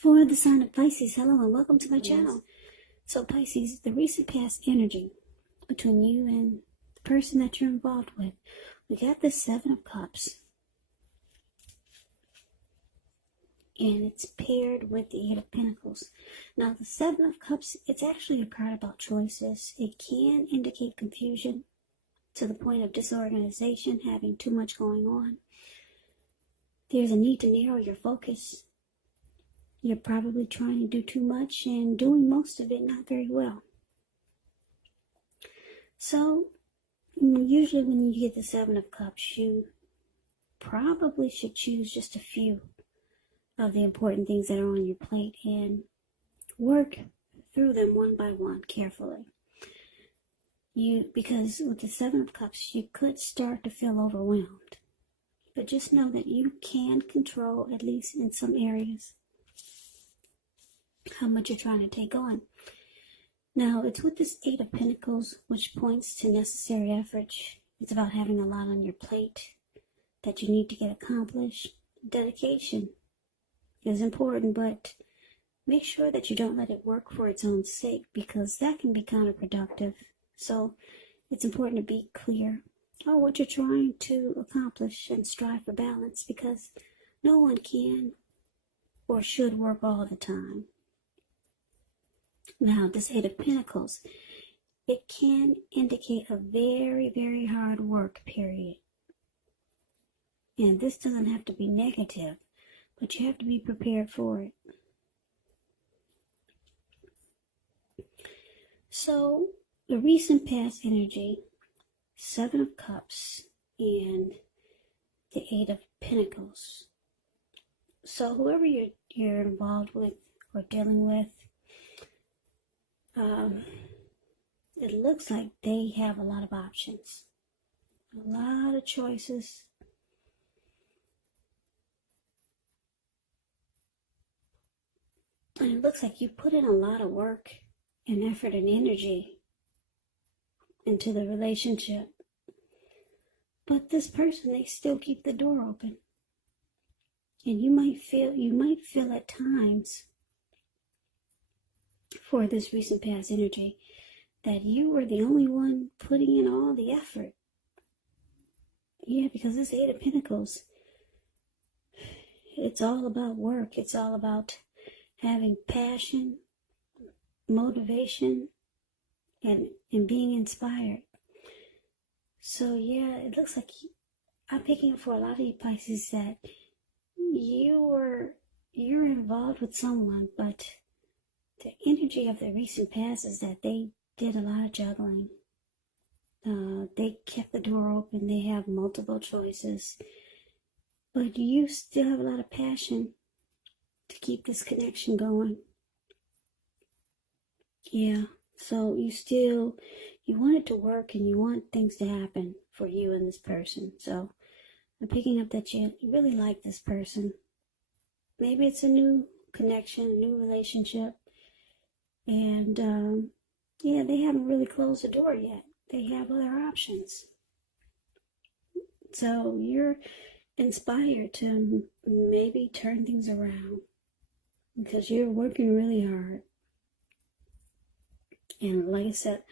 For the sign of Pisces, hello and welcome to my channel. So Pisces, the recent past energy between you and the person that you're involved with. We got the Seven of Cups. And it's paired with the Eight of Pentacles. Now the Seven of Cups, it's actually a card about choices. It can indicate confusion to the point of disorganization, having too much going on. There's a need to narrow your focus. You're probably trying to do too much and doing most of it not very well. So, usually when you get the Seven of Cups, you probably should choose just a few of the important things that are on your plate and work through them one by one carefully. Because with the Seven of Cups, you could start to feel overwhelmed. But just know that you can control, at least in some areas, how much you're trying to take on. Now, it's with this Eight of Pentacles, which points to necessary effort. It's about having a lot on your plate that you need to get accomplished. Dedication is important, but make sure that you don't let it work for its own sake, because that can be counterproductive. So it's important to be clear on what you're trying to accomplish and strive for balance, because no one can or should work all the time. Now, this Eight of Pentacles, it can indicate a very, very hard work period. And this doesn't have to be negative, but you have to be prepared for it. So, the recent past energy, Seven of Cups, and the Eight of Pentacles. So, whoever you're involved with or dealing with, it looks like they have a lot of options, a lot of choices. And it looks like you put in a lot of work and effort and energy into the relationship. But this person, they still keep the door open. And you might feel at times, for this recent past energy, that you were the only one putting in all the effort. Yeah, because this Eight of Pentacles, it's all about work. It's all about having passion, motivation, and being inspired. So yeah, it looks like I'm picking up for a lot of you Pisces that you're involved with someone, but the energy of the recent past is that they did a lot of juggling. They kept the door open. They have multiple choices. But you still have a lot of passion to keep this connection going. Yeah, so you want it to work and you want things to happen for you and this person. So I'm picking up that you really like this person. Maybe it's a new connection, a new relationship. And yeah, they haven't really closed the door yet. They have other options. So you're inspired to maybe turn things around because you're working really hard. And like I said,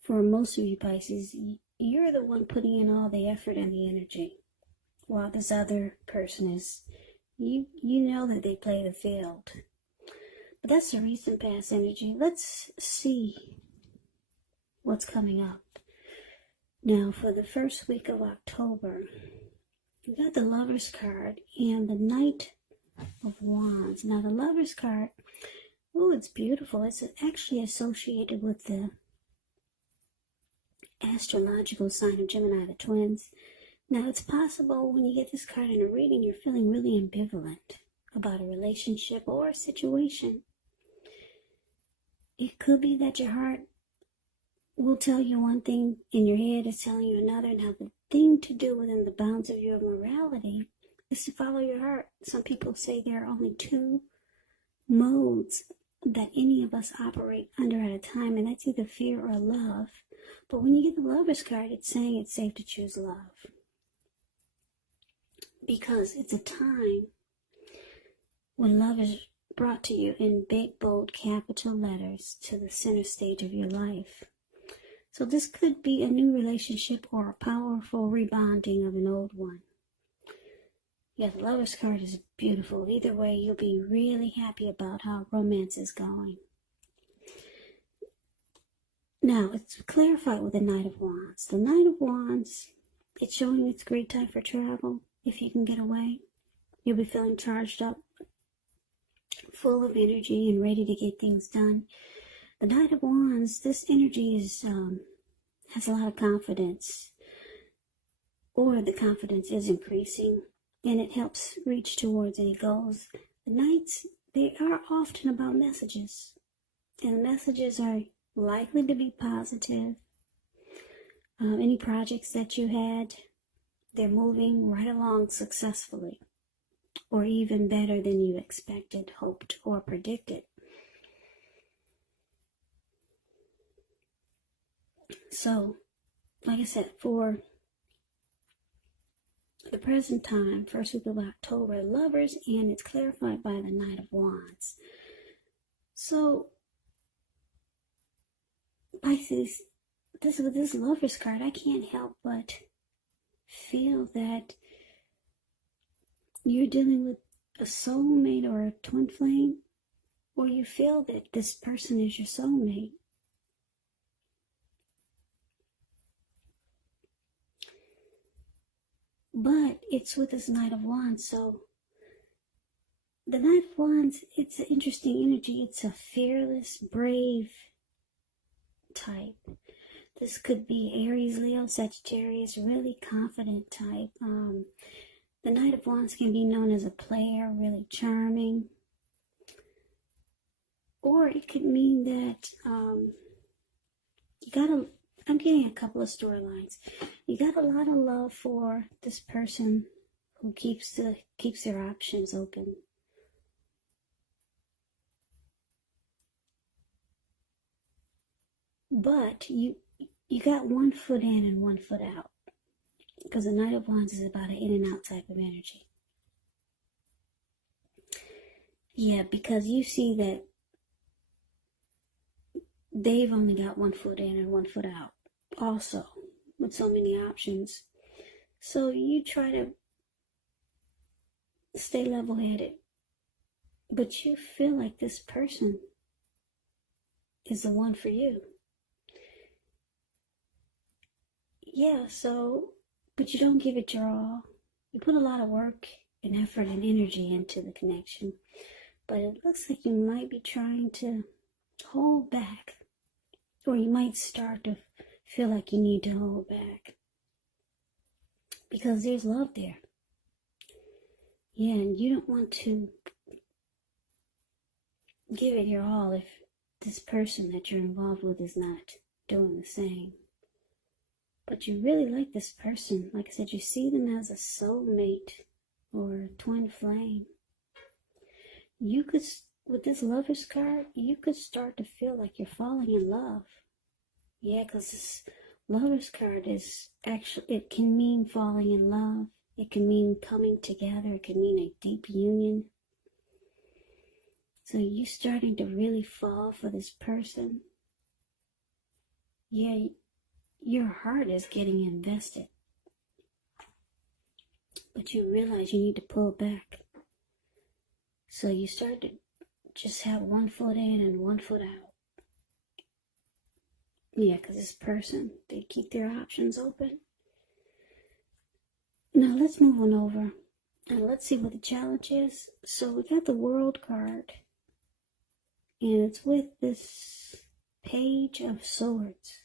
for most of you Pisces, you're the one putting in all the effort and the energy, while this other person is, you know that they play the field. But that's the recent past energy. Let's see what's coming up. Now, for the first week of October, we got the Lover's card and the Knight of Wands. Now, the Lover's card, oh, it's beautiful. It's actually associated with the astrological sign of Gemini, the twins. Now, it's possible when you get this card in a reading, you're feeling really ambivalent about a relationship or a situation. It could be that your heart will tell you one thing and your head is telling you another. Now, the thing to do within the bounds of your morality is to follow your heart. Some people say there are only two modes that any of us operate under at a time, and that's either fear or love. But when you get the Lover's card, it's saying it's safe to choose love, because it's a time when love is brought to you in big, bold, capital letters to the center stage of your life. So this could be a new relationship or a powerful rebonding of an old one. Yeah, the Lover's card is beautiful. Either way, you'll be really happy about how romance is going. Now, it's clarified with the Knight of Wands. The Knight of Wands, it's showing it's a great time for travel. If you can get away, you'll be feeling charged up, full of energy and ready to get things done. The Knight of Wands, this energy has a lot of confidence, or the confidence is increasing, and it helps reach towards any goals. The Knights, they are often about messages, and the messages are likely to be positive. Any projects that you had, they're moving right along successfully, or even better than you expected, hoped, or predicted. So, like I said, for the present time, first week of October, Lovers, and it's clarified by the Knight of Wands. So, Pisces, with this Lovers card, I can't help but feel that you're dealing with a soulmate or a twin flame, or you feel that this person is your soulmate. But it's with this Knight of Wands, so the Knight of Wands, it's an interesting energy. It's a fearless, brave type. This could be Aries, Leo, Sagittarius, really confident type. The Knight of Wands can be known as a player, really charming. Or it could mean that I'm getting a couple of storylines. You got a lot of love for this person who keeps their options open. But you got one foot in and one foot out, because the Knight of Wands is about an in and out type of energy. Yeah, because you see that they've only got one foot in and one foot out also, with so many options. So you try to stay level-headed, but you feel like this person is the one for you. Yeah, so, but you don't give it your all. You put a lot of work and effort and energy into the connection, but it looks like you might be trying to hold back, or you might start to feel like you need to hold back, because there's love there. Yeah, and you don't want to give it your all if this person that you're involved with is not doing the same. But you really like this person. Like I said, you see them as a soulmate or a twin flame. You could, with this Lover's card, you could start to feel like you're falling in love. Yeah, because this Lover's card is actually, it can mean falling in love. It can mean coming together. It can mean a deep union. So you're starting to really fall for this person. Yeah, your heart is getting invested. But you realize you need to pull back. So you start to just have one foot in and one foot out. Yeah, because this person, they keep their options open. Now let's move on over and let's see what the challenge is. So we got the World card, and it's with this Page of Swords.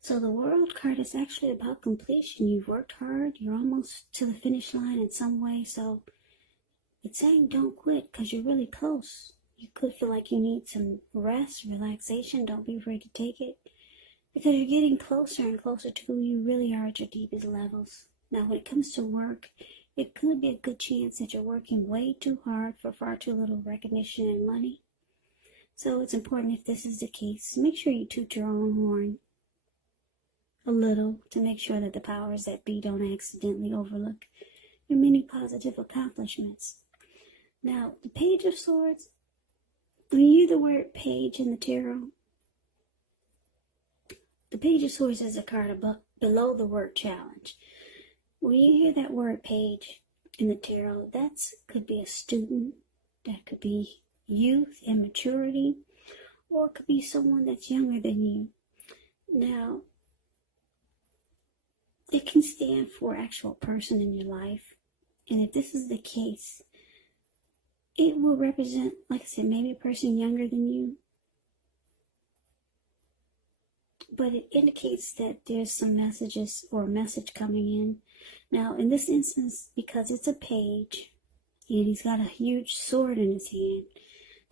So the World card is actually about completion. You've worked hard. You're almost to the finish line in some way. So it's saying don't quit, because you're really close. You could feel like you need some rest, relaxation. Don't be afraid to take it, because you're getting closer and closer to who you really are at your deepest levels. Now, when it comes to work, it could be a good chance that you're working way too hard for far too little recognition and money. So it's important, if this is the case, make sure you toot your own horn a little to make sure that the powers that be don't accidentally overlook your many positive accomplishments. Now, the Page of Swords, when you hear the word page in the tarot, the Page of Swords is a card above, below the word challenge. When you hear that word page in the tarot, that could be a student, that could be youth, immaturity, or it could be someone that's younger than you. Now, it can stand for actual person in your life. And if this is the case, it will represent, like I said, maybe a person younger than you. But it indicates that there's some messages or a message coming in. Now, in this instance, because it's a page, and he's got a huge sword in his hand,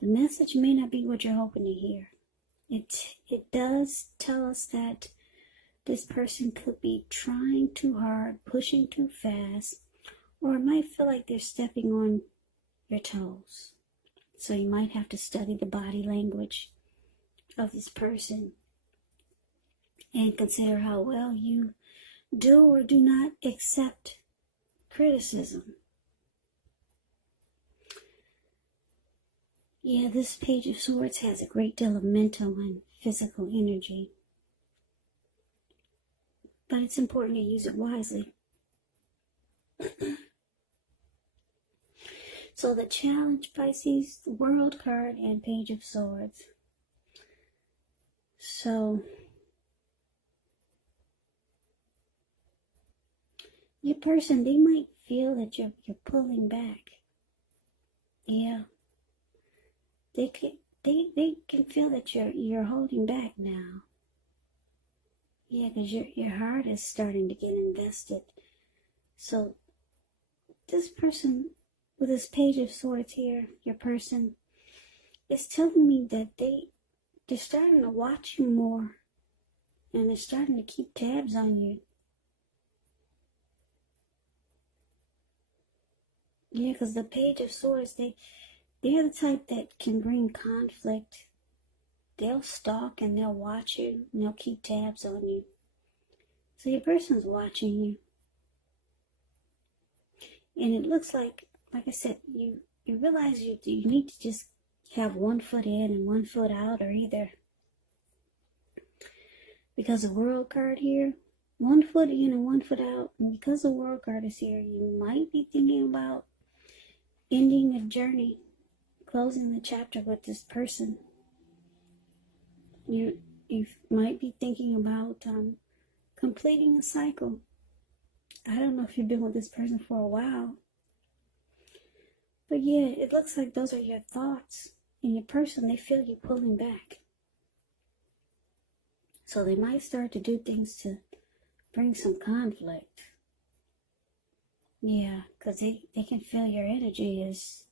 the message may not be what you're hoping to hear. It does tell us that this person could be trying too hard, pushing too fast, or it might feel like they're stepping on your toes. So you might have to study the body language of this person and consider how well you do or do not accept criticism. Yeah, this Page of Swords has a great deal of mental and physical energy. But it's important to use it wisely. So the challenge, Pisces, the World card, and Page of Swords. So your person, they might feel that you're pulling back. Yeah. They can feel that you're holding back now. Yeah, because your heart is starting to get invested. So this person with this Page of Swords here, your person, is telling me that they're starting to watch you more, and they're starting to keep tabs on you. Yeah, because the Page of Swords, they're the type that can bring conflict. They'll stalk and they'll watch you and they'll keep tabs on you. So your person's watching you. And it looks like I said, you realize you need to just have 1 foot in and 1 foot out, or either, because the World card here, 1 foot in and 1 foot out, and because the World card is here, you might be thinking about ending a journey, closing the chapter with this person. You might be thinking about completing a cycle. I don't know if you've been with this person for a while, but yeah, it looks like those are your thoughts. And your person, they feel you pulling back. So they might start to do things to bring some conflict. Yeah, because they can feel your energy is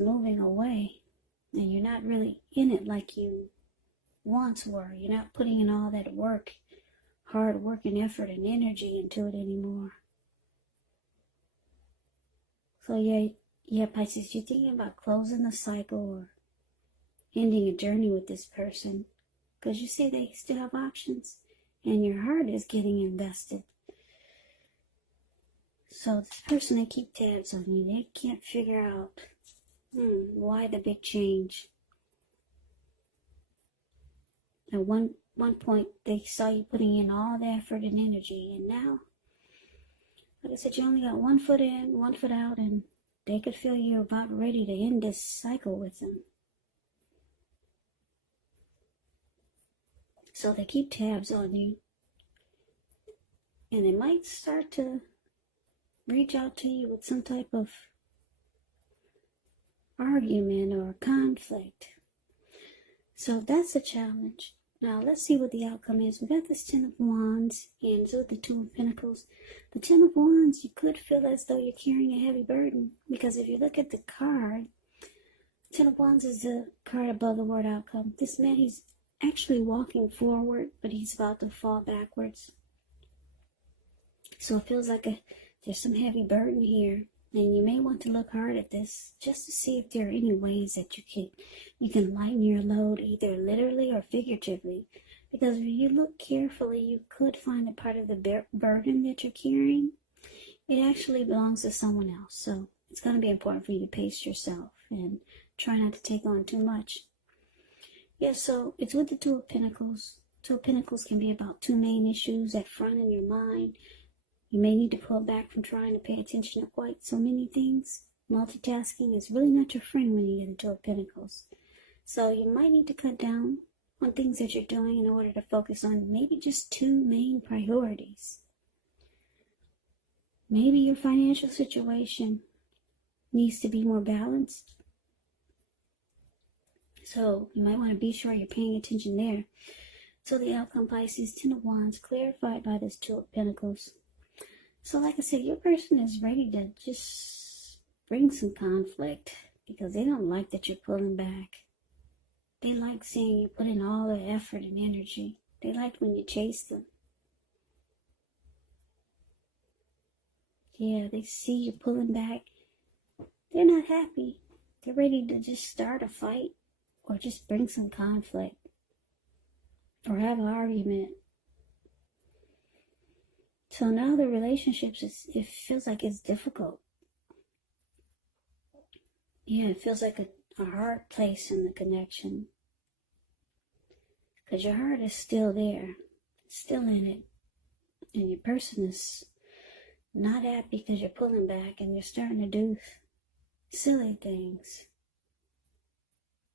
moving away, and you're not really in it like you once were. You're not putting in all that work, hard work and effort and energy into it anymore. So yeah, Pisces, you're thinking about closing the cycle or ending a journey with this person, because you see they still have options, and your heart is getting invested. So this person, they keep tabs on you. They can't figure out why the big change. At one point, they saw you putting in all the effort and energy, and now, like I said, you only got 1 foot in, 1 foot out, and they could feel you're about ready to end this cycle with them. So they keep tabs on you, and they might start to reach out to you with some type of argument or conflict. So that's a challenge. Now let's see what the outcome is. We got this 10 of Wands and with the 2 of Pentacles. The 10 of Wands, you could feel as though you're carrying a heavy burden, because if you look at the card, 10 of Wands is the card above the word outcome. This man, he's actually walking forward, but he's about to fall backwards. So it feels like there's some heavy burden here, and you may want to look hard at this just to see if there are any ways that you can lighten your load, either literally or figuratively. Because if you look carefully, you could find a part of the burden that you're carrying it actually belongs to someone else. So it's going to be important for you to pace yourself and try not to take on too much. Yeah, so it's with the Two of Pentacles. Two of Pentacles can be about two main issues at front in your mind. You may need to pull back from trying to pay attention to quite so many things. Multitasking is really not your friend when you get into Two of Pentacles. So you might need to cut down on things that you're doing in order to focus on maybe just two main priorities. Maybe your financial situation needs to be more balanced. So you might want to be sure you're paying attention there. So the outcome, Pisces, Ten of Wands, clarified by this Two of Pentacles. So like I said, your person is ready to just bring some conflict because they don't like that you're pulling back. They like seeing you put in all the effort and energy. They like when you chase them. Yeah, they see you pulling back. They're not happy. They're ready to just start a fight or just bring some conflict or have an argument. So now the relationships, it feels like it's difficult. Yeah, it feels like a hard place in the connection. Because your heart is still there, still in it. And your person is not happy because you're pulling back and you're starting to do silly things.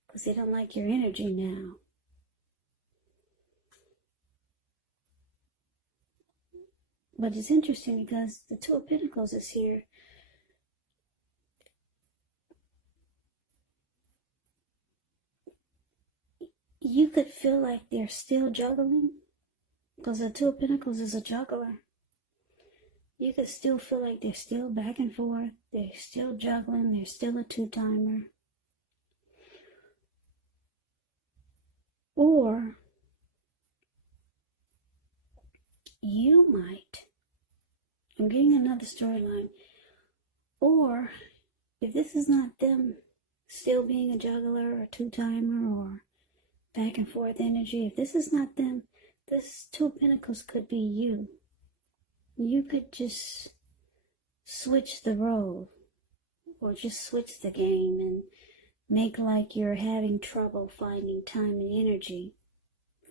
Because they don't like your energy now. But it's interesting because the Two of Pentacles is here. You could feel like they're still juggling. Because the Two of Pentacles is a juggler. You could still feel like they're still back and forth. They're still juggling. They're still a two-timer. Or you might, I'm getting another storyline, or if this is not them still being a juggler or a two-timer or back and forth energy, if this is not them, this Two of Pentacles could be you. You could just switch the role or just switch the game and make like you're having trouble finding time and energy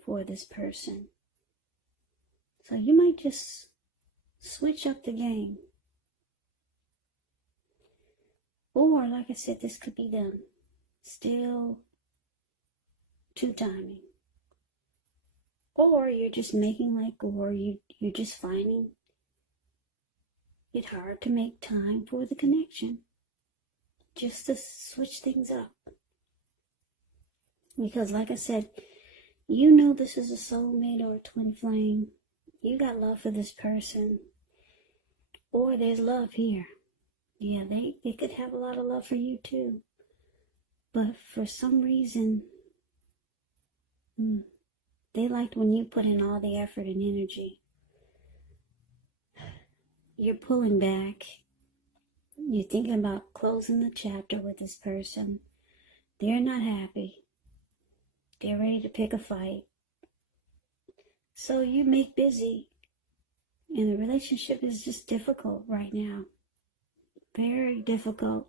for this person. So you might just switch up the game. Or, like I said, this could be them still two-timing. Or you're just making like, or you're just finding it hard to make time for the connection. Just to switch things up. Because like I said, you know this is a soulmate or a twin flame. You got love for this person. Or there's love here. Yeah, they could have a lot of love for you too. But for some reason, they liked when you put in all the effort and energy. You're pulling back. You're thinking about closing the chapter with this person. They're not happy. They're ready to pick a fight. So you make busy. And the relationship is just difficult right now. Very difficult.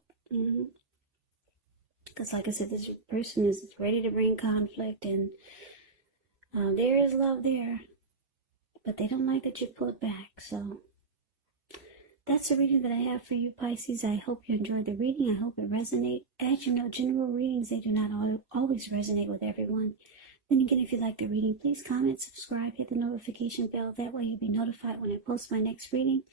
Because like I said, this person is ready to bring conflict. And there is love there. But they don't like that you pull it back. So that's the reading that I have for you, Pisces. I hope you enjoyed the reading. I hope it resonates. As you know, general readings, they do not always resonate with everyone. Then again, if you like the reading, please comment, subscribe, hit the notification bell. That way you'll be notified when I post my next reading.